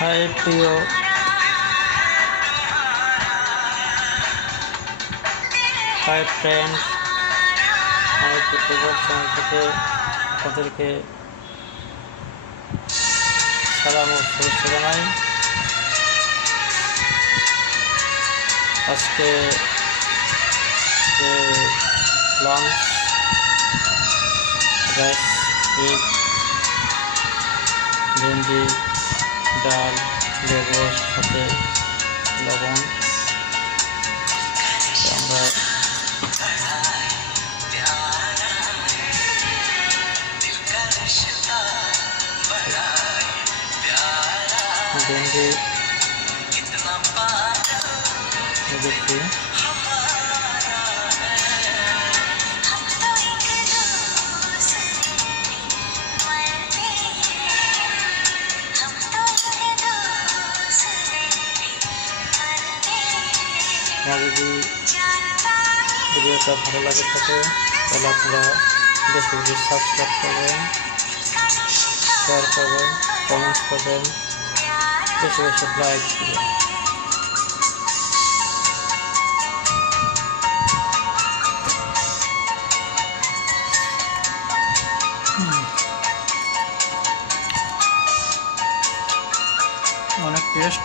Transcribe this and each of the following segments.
হাই প্রিয় hi friends, আমার YouTuber channel থেকে তাদেরকে সালাম ও শুভেচ্ছা জানাই। আজকে যে লাঞ্চ রাইস, এগ, ভেন্ডি, ডাল, লেবুর সাথে লবণ আমরা ভেন্ডি দেখছি। আমার যদি ভিডিওটা ভালো লাগে থাকে তাহলে আপনারা বেশি বেশি সাবস্ক্রাইব করবেন, শেয়ার করবেন, কমেন্ট করবেন, বেশি বেশি লাইক দিবেন। অনেক টেস্ট।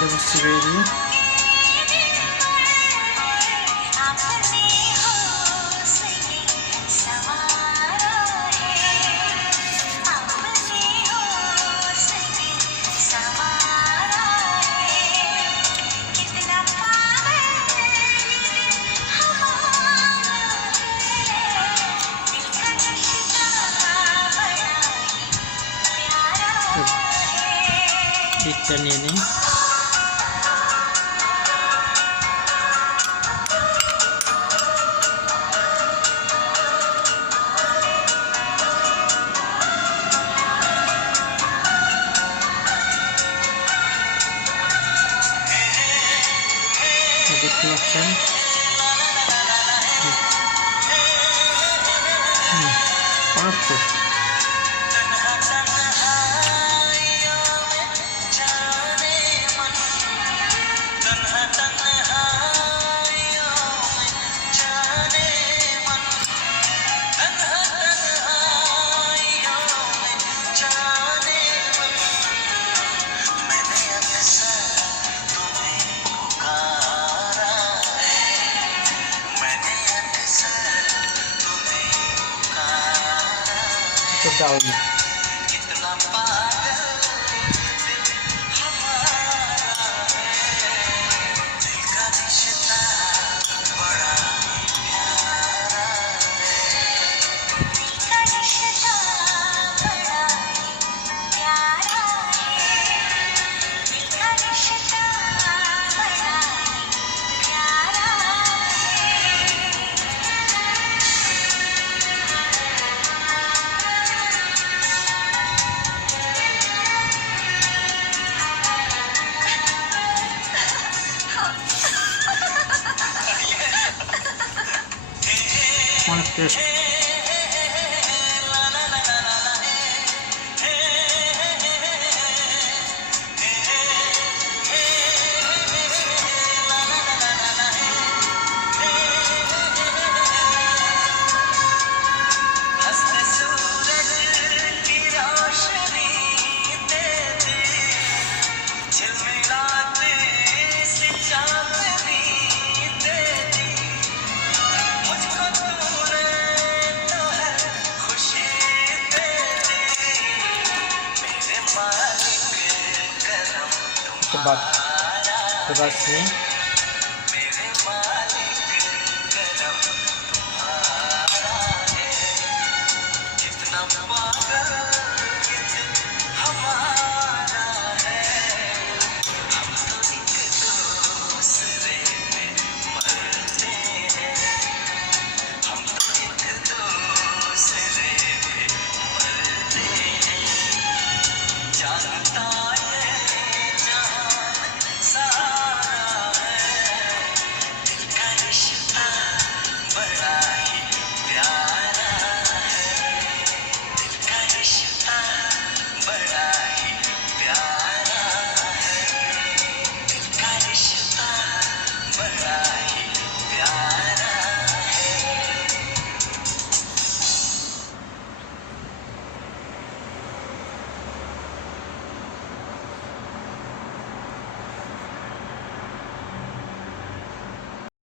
লেবু চিবিয়ে দিই। পিঠটা নিয়ে নিই। দেখতে পাচ্ছেন অনেক টেস্ট। তো দারুণ। অনেক টেস্ট। Coba ini